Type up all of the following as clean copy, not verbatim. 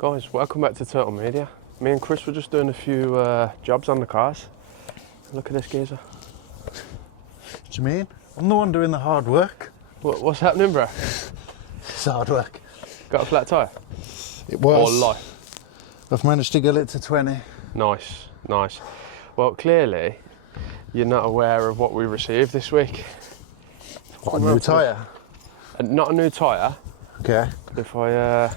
Guys, welcome back to Turtle Media. Me and Chris were just doing a few jobs on the cars. Look at this geezer. What do you mean? I'm the one doing the hard work. What's happening, bro? It's hard work. Got a flat tyre? It was. Or lie? I've managed to get it to 20. Nice, nice. Well, clearly, you're not aware of what we received this week. What, a new tyre? Not a new tyre. Okay. If I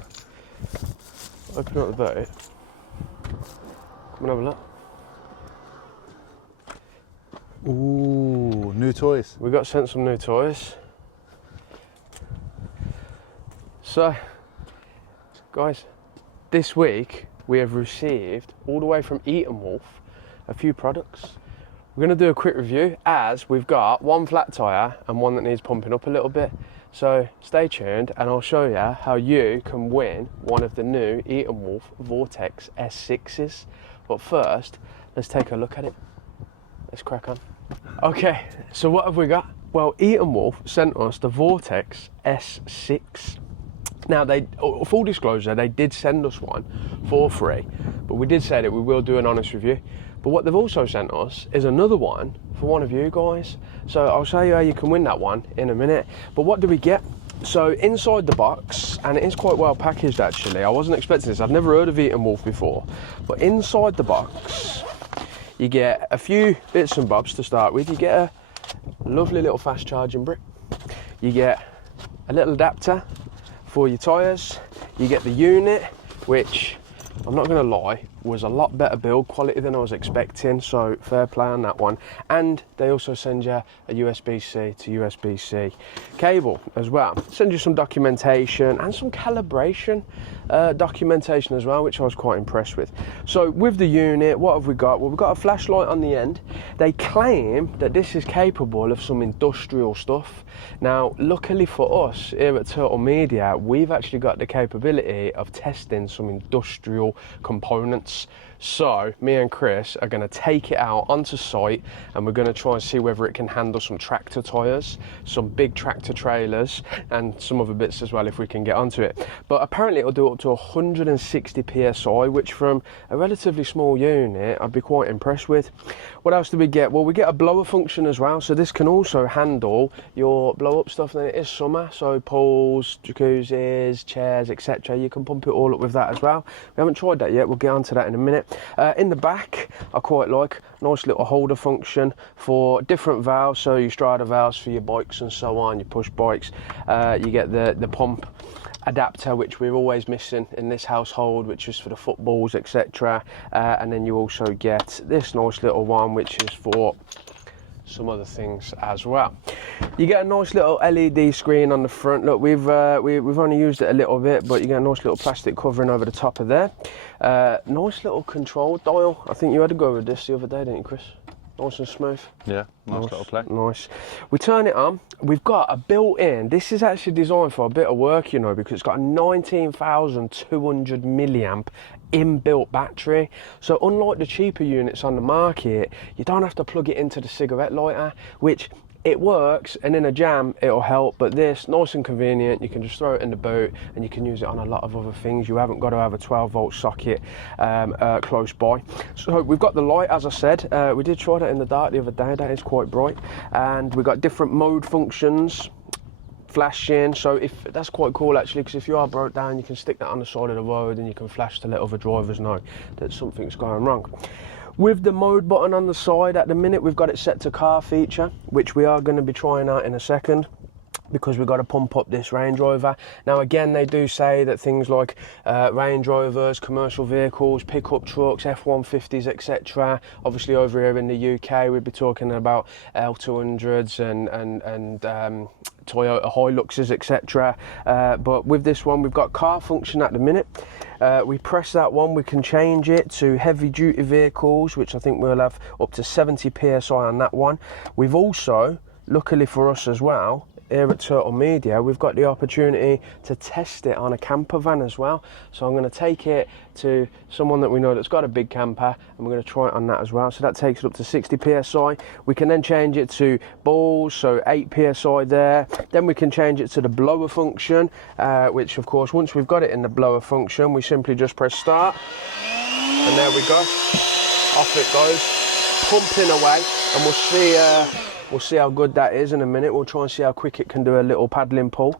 open up the boot, come and have a look. Ooh, new toys. We got sent some new toys. So, guys, this week we have received, all the way from ETENWOLF, a few products. We're going to do a quick review as we've got one flat tyre and one that needs pumping up a little bit. So stay tuned and I'll show you how you can win one of the new ETENWOLF Vortex S6s. But first, let's take a look at it. Let's crack on. Okay, so what have we got? Well, ETENWOLF sent us the Vortex S6. Now, full disclosure, they did send us one for free, but we did say that we will do an honest review. But what they've also sent us is another one for one of you guys. So I'll show you how you can win that one in a minute. But what do we get? So inside the box, and it is quite well packaged actually. I wasn't expecting this. I've never heard of ETENWOLF before. But inside the box, you get a few bits and bobs to start with. You get a lovely little fast charging brick. You get a little adapter for your tyres. You get the unit, which I'm not going to lie, was a lot better build quality than I was expecting, so fair play on that one. And they also send you a USB-C to USB-C cable as well. Send you some documentation and some calibration documentation as well, which I was quite impressed with. So with the unit, what have we got? Well, we've got a flashlight on the end. They claim that this is capable of some industrial stuff. Now, luckily for us here at Turtle Media, we've actually got the capability of testing some industrial components. So me and Chris are going to take it out onto site and we're going to try and see whether it can handle some tractor tyres, some big tractor trailers and some other bits as well if we can get onto it. But apparently it'll do up to 160 psi, which from a relatively small unit I'd be quite impressed with. What else do we get? Well, we get a blower function as well, so this can also handle your blow up stuff. And it is summer, so pools, jacuzzis, chairs, etc. You can pump it all up with that as well. We haven't tried that yet, we'll get onto that in a minute. In the back, I quite like nice little holder function for different valves, so your Strada valves for your bikes and so on, your push bikes. You get the pump adapter, which we're always missing in this household, which is for the footballs, etc. And then you also get this nice little one, which is for some other things as well. You get a nice little LED screen on the front. Look, we've only used it a little bit, but you get a nice little plastic covering over the top of there. Nice little control dial. I think you had to go with this the other day, didn't you, Chris? Nice and smooth. Yeah, nice little play. Nice. We turn it on. We've got a built-in. This is actually designed for a bit of work, you know, because it's got a 19,200 milliamp inbuilt battery. So unlike the cheaper units on the market, you don't have to plug it into the cigarette lighter, which it works, and in a jam it'll help, but this, nice and convenient. You can just throw it in the boot and you can use it on a lot of other things. You haven't got to have a 12-volt socket close by. So we've got the light, as I said. We did try that in the dark the other day. That is quite bright. And we've got different mode functions, flashing, so if that's quite cool actually, because if you are broke down, you can stick that on the side of the road and you can flash to let other drivers know that something's going wrong. With the mode button on the side, at the minute we've got it set to car feature, which we are going to be trying out in a second, because we've got to pump up this Range Rover. Now again, they do say that things like Range Rovers, commercial vehicles, pickup trucks, F-150s, etc. Obviously over here in the UK, we'd be talking about L200s and Toyota Hiluxes, etc. But with this one, we've got car function at the minute. We press that one, we can change it to heavy duty vehicles, which I think we'll have up to 70 psi on that one. We've also, luckily for us as well, here at Turtle Media, we've got the opportunity to test it on a camper van as well. So I'm going to take it to someone that we know that's got a big camper, and we're going to try it on that as well. So that takes it up to 60 psi. We can then change it to balls, so 8 psi there. Then we can change it to the blower function, which of course, once we've got it in the blower function, we simply just press start, and there we go. Off it goes, pumping away, and we'll see how good that is in a minute. We'll try and see how quick it can do a little paddling pull.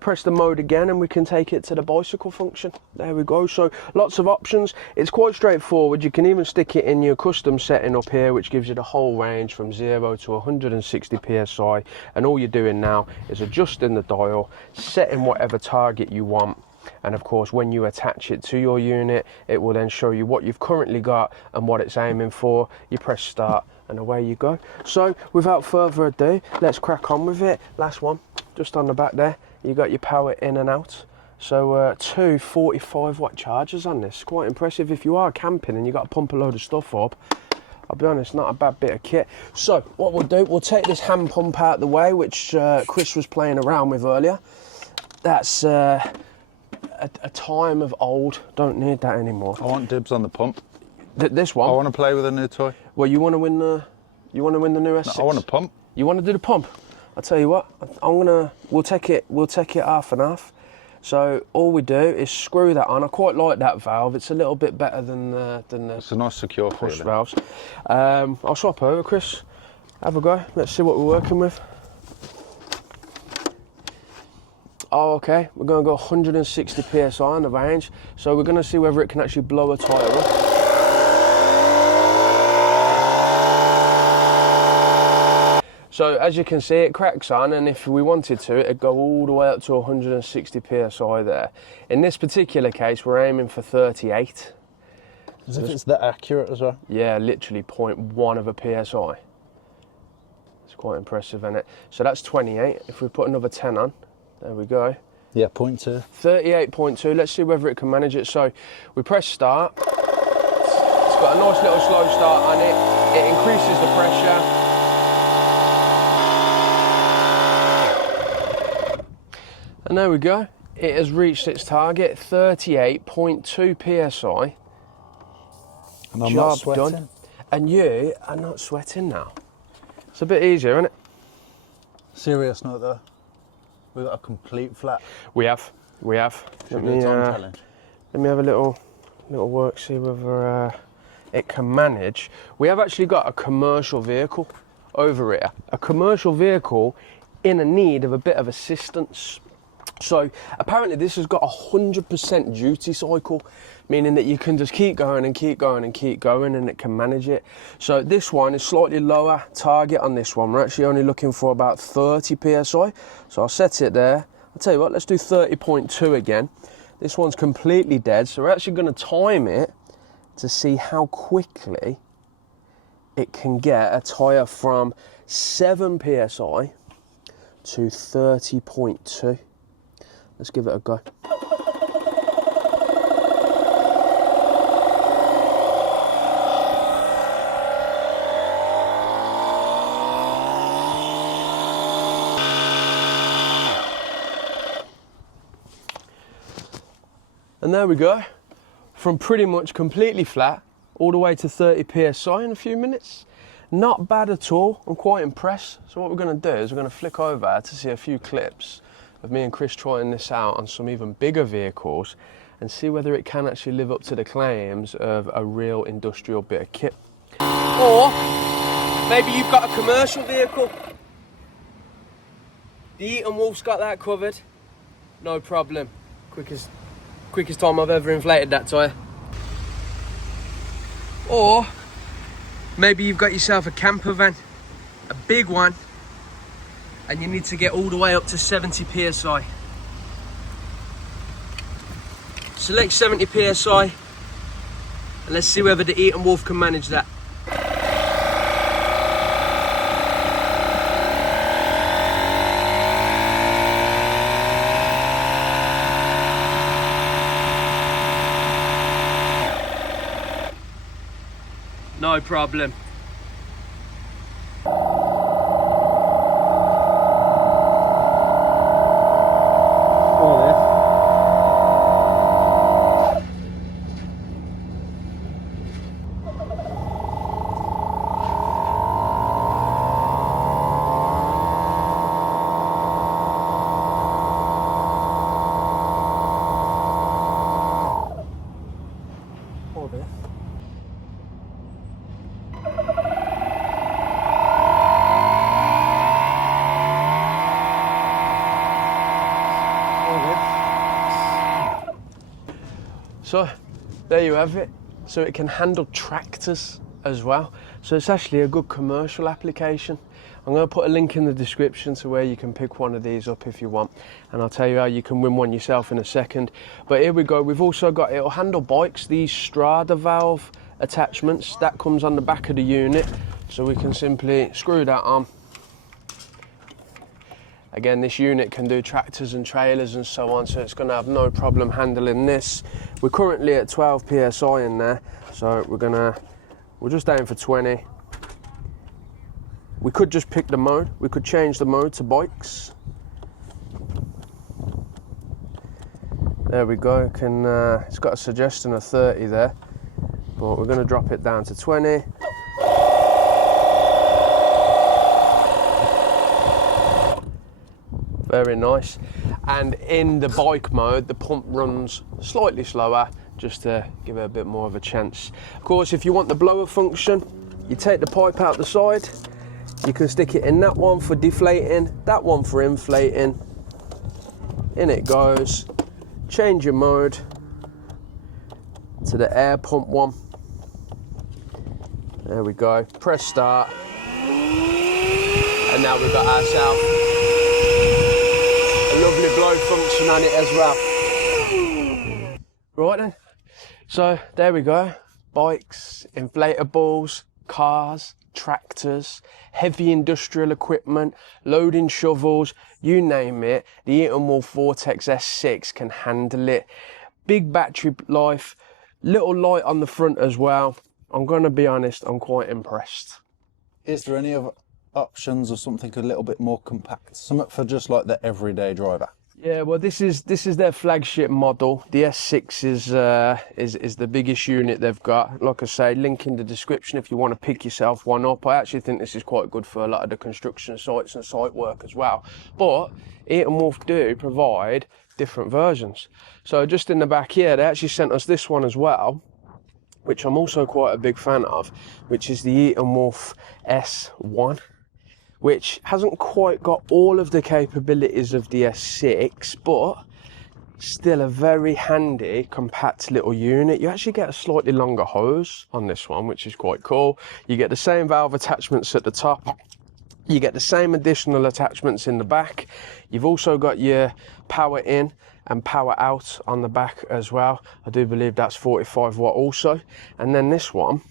Press the mode again and we can take it to the bicycle function. There we go. So lots of options. It's quite straightforward. You can even stick it in your custom setting up here, which gives you the whole range from 0 to 160 psi. And all you're doing now is adjusting the dial, setting whatever target you want. And of course, when you attach it to your unit, it will then show you what you've currently got and what it's aiming for. You press start and away you go. So without further ado, let's crack on with it. Last one, just on the back there, you got your power in and out. So two 45-watt chargers on this. Quite impressive if you are camping and you got to pump a load of stuff up. I'll be honest, not a bad bit of kit. So what we'll do, we'll take this hand pump out the way, which Chris was playing around with earlier. That's a time of old. Don't need that anymore. I want dibs on the pump. This one? I want to play with a new toy. Well, you want to win the new S6? No, I want a pump. You want to do the pump? I'll tell you what. We'll take it half and half. So all we do is screw that on. I quite like that valve. It's a little bit better than the It's a nice secure push feeling. valves. I'll swap over, Chris. Have a go. Let's see what we're working with. Oh, okay, we're going to go 160 psi on the range, so we're going to see whether it can actually blow a tyre up. So as you can see, it cracks on, and if we wanted to, it'd go all the way up to 160 psi there. In this particular case, we're aiming for 38. As if it's that accurate as well. Yeah, literally 0.1 of a psi. It's quite impressive, isn't it? So that's 28. If we put another 10 on, there we go. Yeah, 0.2. 38.2. Let's see whether it can manage it. So we press start. It's got a nice little slow start on it. It increases the pressure. And there we go. It has reached its target, 38.2 psi. And I'm not sweating. Done. And you are not sweating now. It's a bit easier, isn't it? Serious note though. We've got a complete flat. We have. Let me have a little work, see whether it can manage. We have actually got a commercial vehicle over here. A commercial vehicle in a need of a bit of assistance. So apparently this has got a 100% duty cycle, meaning that you can just keep going and keep going and keep going, and it can manage it. So this one is slightly lower target on this one. We're actually only looking for about 30 psi. So I'll set it there. I'll tell you what, let's do 30.2 again. This one's completely dead, so we're actually going to time it to see how quickly it can get a tyre from 7 psi to 30.2. Let's give it a go. And there we go. From pretty much completely flat all the way to 30 psi in a few minutes. Not bad at all. I'm quite impressed. So what we're going to do is we're going to flick over to see a few clips of me and Chris trying this out on some even bigger vehicles and see whether it can actually live up to the claims of a real industrial bit of kit. Or maybe you've got a commercial vehicle. The ETENWOLF's got that covered. No problem. Quickest time I've ever inflated that tyre. Or maybe you've got yourself a camper van, a big one, and you need to get all the way up to 70 psi. Select 70 psi, and let's see whether the ETENWOLF can manage that. No problem. Yeah. So there you have it. So it can handle tractors as well. So it's actually a good commercial application. I'm going to put a link in the description to where you can pick one of these up if you want, and I'll tell you how you can win one yourself in a second. But here we go. We've also got, it'll handle bikes, these Strada valve attachments that comes on the back of the unit, so we can simply screw that on. Again, this unit can do tractors and trailers and so on, so it's going to have no problem handling this. We're currently at 12 psi in there, so we're just aiming for 20. We could just pick the mode. We could change the mode to bikes. There we go. It's got a suggestion of 30 there, but we're going to drop it down to 20. Very nice. And in the bike mode, the pump runs slightly slower, just to give it a bit more of a chance. Of course, if you want the blower function, you take the pipe out the side. You can stick it in that one for deflating, that one for inflating. In it goes. Change your mode to the air pump one. There we go. Press start. And now we've got ourselves a lovely blow function on it as well. Right then. So there we go. Bikes, inflatables, cars, tractors, heavy industrial equipment, loading shovels, you name it, the ETENWOLF Vortex S6 can handle it. Big battery life, little light on the front as well. I'm going to be honest, I'm quite impressed. Is there any other options or something a little bit more compact? Something for just like the everyday driver? Yeah, well, this is their flagship model. The S6 is the biggest unit they've got. Like I say, link in the description if you want to pick yourself one up. I actually think this is quite good for a lot of the construction sites and site work as well. But ETENWOLF do provide different versions. So just in the back here, they actually sent us this one as well, which I'm also quite a big fan of, which is the ETENWOLF S1. Which hasn't quite got all of the capabilities of the S6, but still a very handy, compact little unit. You actually get a slightly longer hose on this one, which is quite cool. You get the same valve attachments at the top. You get the same additional attachments in the back. You've also got your power in and power out on the back as well. I do believe that's 45 watt also. And then this one,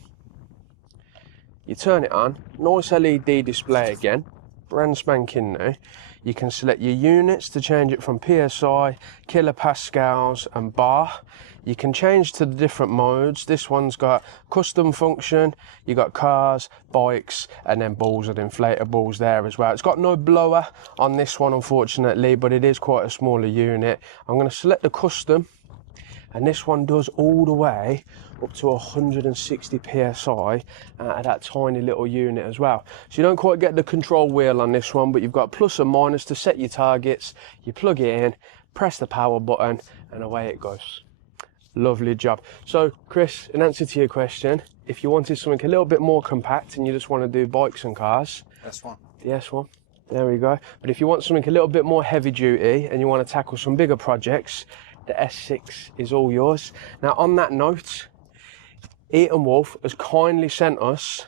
you turn it on, nice LED display again, brand spanking new. You can select your units to change it from PSI, kilopascals and bar. You can change to the different modes. This one's got custom function, you got cars, bikes, and then balls and inflatables there as well. It's got no blower on this one unfortunately, but it is quite a smaller unit. I'm going to select the custom, and this one does all the way up to 160 psi out of that tiny little unit as well. So you don't quite get the control wheel on this one, but you've got plus and minus to set your targets. You plug it in, press the power button, and away it goes. Lovely job. So Chris, in answer to your question, if you wanted something a little bit more compact and you just want to do bikes and cars, S1. the S1. There we go. But if you want something a little bit more heavy duty and you want to tackle some bigger projects, the S6 is all yours. Now on that note, ETENWOLF has kindly sent us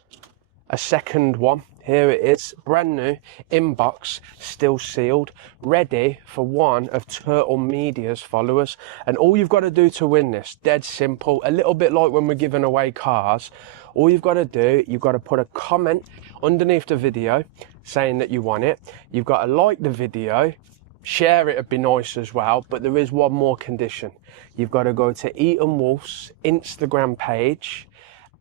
a second one. Here it is, brand new, in box, still sealed, ready for one of Turtle Media's followers. And all you've got to do to win this, dead simple, a little bit like when we're giving away cars, all you've got to do, you've got to put a comment underneath the video saying that you want it. You've got to like the video, share it would be nice as well, but there is one more condition. You've got to go to ETENWOLF's Instagram page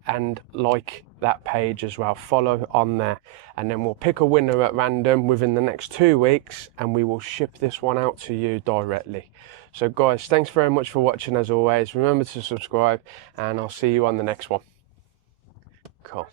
and like that page as well, follow on there, and then we'll pick a winner at random within the next 2 weeks and we will ship this one out to you directly. So guys, thanks very much for watching as always. Remember to subscribe and I'll see you on the next one. Cool.